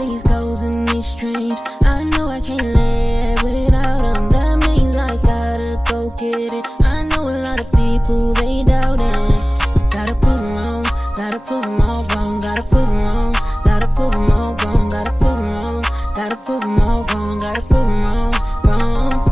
these goals and these dreams. I know I can't live without them. That means I gotta go get it. I know a lot of people, they doubt it. Gotta prove them wrong, gotta prove them all wrong. Gotta prove them wrong, gotta prove them all wrong. Gotta prove them wrong, gotta prove them all wrong. Gotta prove them wrong, wrong.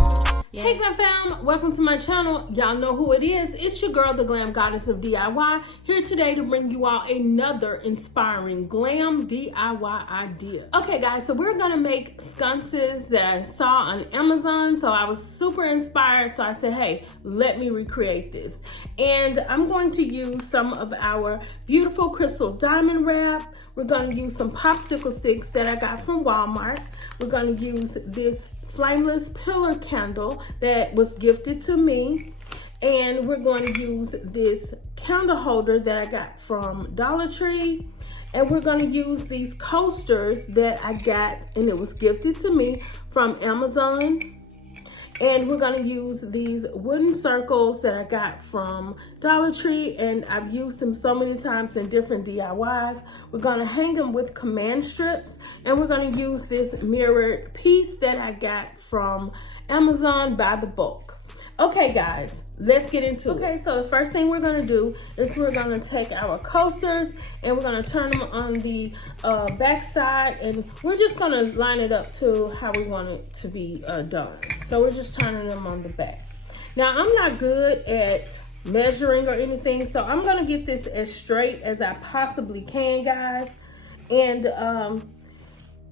Hey Glam fam, welcome to my channel. Y'all know who it is. It's your girl, the Glam Goddess of DIY, here today to bring you all another inspiring glam DIY idea. Okay guys, so we're gonna make sconces that I saw on Amazon. So I was super inspired, so I said, hey, let me recreate this. And I'm going to use some of our beautiful crystal diamond wrap. We're gonna use some popsicle sticks that I got from Walmart. We're gonna use this flameless pillar candle that was gifted to me, and we're going to use this candle holder that I got from Dollar Tree, and we're going to use these coasters that I got and it was gifted to me from Amazon. And we're going to use these wooden circles that I got from Dollar Tree, and I've used them so many times in different DIYs. We're going to hang them with command strips, and we're going to use this mirrored piece that I got from Amazon by the bulk. Okay guys, let's get into it. Okay, so the first thing we're gonna do is we're gonna take our coasters and we're gonna turn them on the back side, and we're just gonna line it up to how we want it to be done. So we're just turning them on the back. Now I'm not good at measuring or anything, so I'm gonna get this as straight as I possibly can, guys. And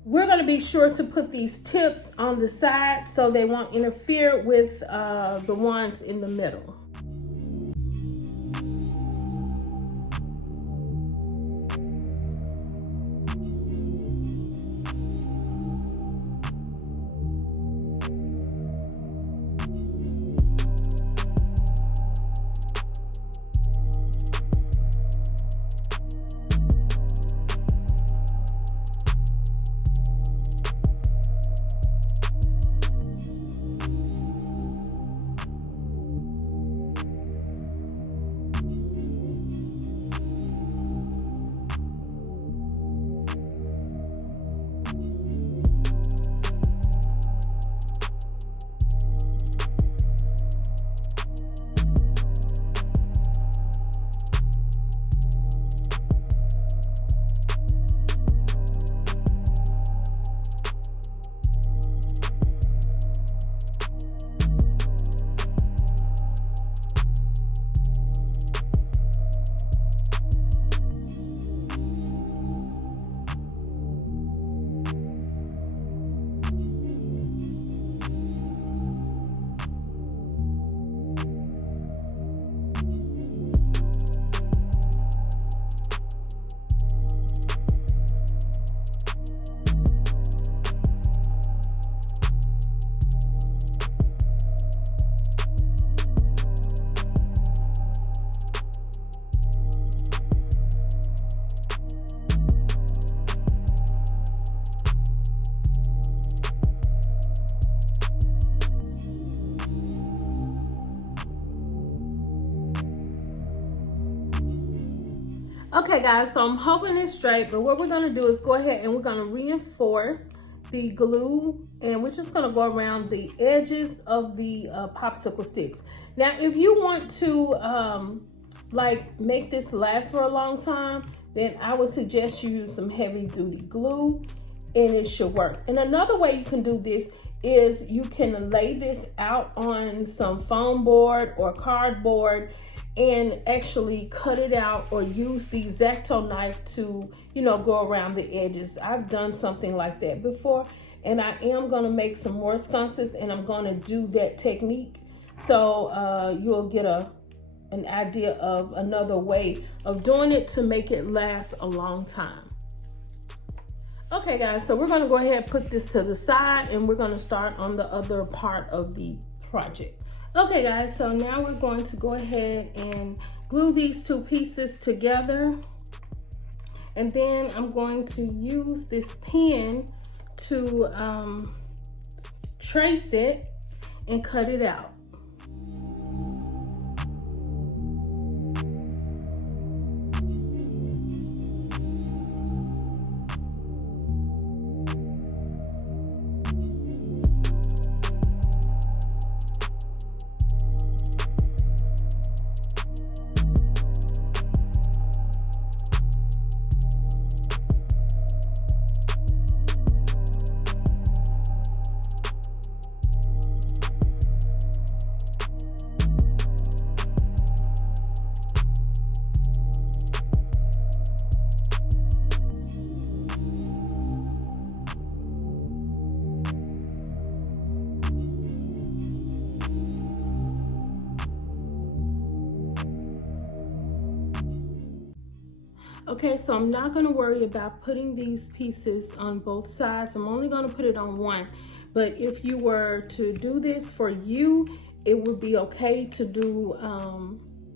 we're going to be sure to put these tips on the side so they won't interfere with the ones in the middle. Okay guys, so I'm hoping it's straight, but what we're gonna do is go ahead and we're gonna reinforce the glue, and we're just gonna go around the edges of the popsicle sticks. Now, if you want to like make this last for a long time, then I would suggest you use some heavy duty glue and it should work. And another way you can do this is you can lay this out on some foam board or cardboard and actually cut it out, or use the X-Acto knife to, you know, go around the edges. I've done something like that before, and I am gonna make some more sconces, and I'm gonna do that technique. So you'll get an idea of another way of doing it to make it last a long time. Okay guys, so we're gonna go ahead and put this to the side, and we're gonna start on the other part of the project. Okay guys, so now we're going to go ahead and glue these two pieces together. And then I'm going to use this pen to trace it and cut it out. Okay, so I'm not going to worry about putting these pieces on both sides. I'm only going to put it on one. But if you were to do this for you, it would be okay to do,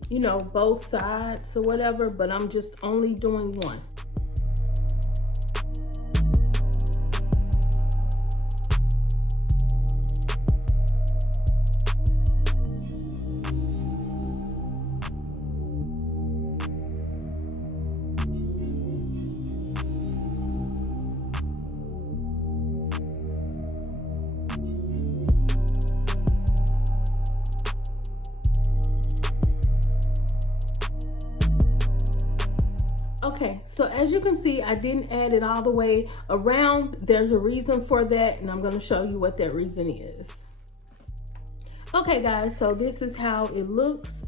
you know, both sides or whatever, but I'm just only doing one. Okay, so as you can see, I didn't add it all the way around. There's a reason for that, and I'm going to show you what that reason is. Okay, guys, so this is how it looks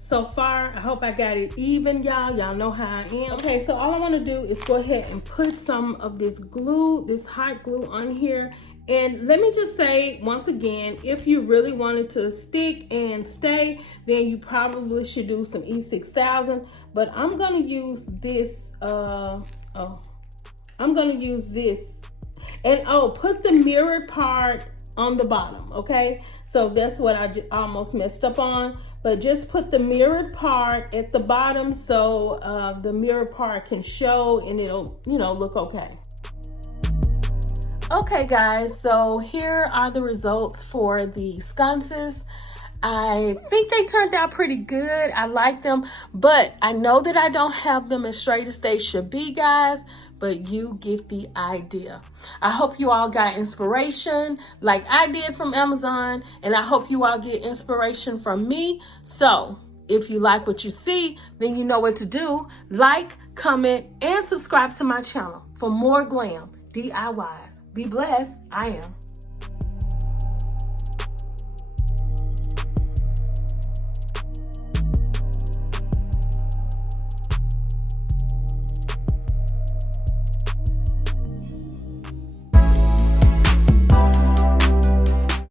so far. I hope I got it even, y'all. Y'all know how I am. Okay, so all I want to do is go ahead and put some of this glue, this hot glue on here. And let me just say, once again, if you really wanted to stick and stay, then you probably should do some E6000. But I'm going to use this. I'm going to use this. And put the mirrored part on the bottom, okay? So that's what I almost messed up on. But just put the mirrored part at the bottom so the mirrored part can show and it'll, you know, look okay. Okay, guys, so here are the results for the sconces. I think they turned out pretty good. I like them, but I know that I don't have them as straight as they should be, guys, but you get the idea. I hope you all got inspiration like I did from Amazon, and I hope you all get inspiration from me. So if you like what you see, then you know what to do. Like, comment, and subscribe to my channel for more glam DIYs. Be blessed. I am.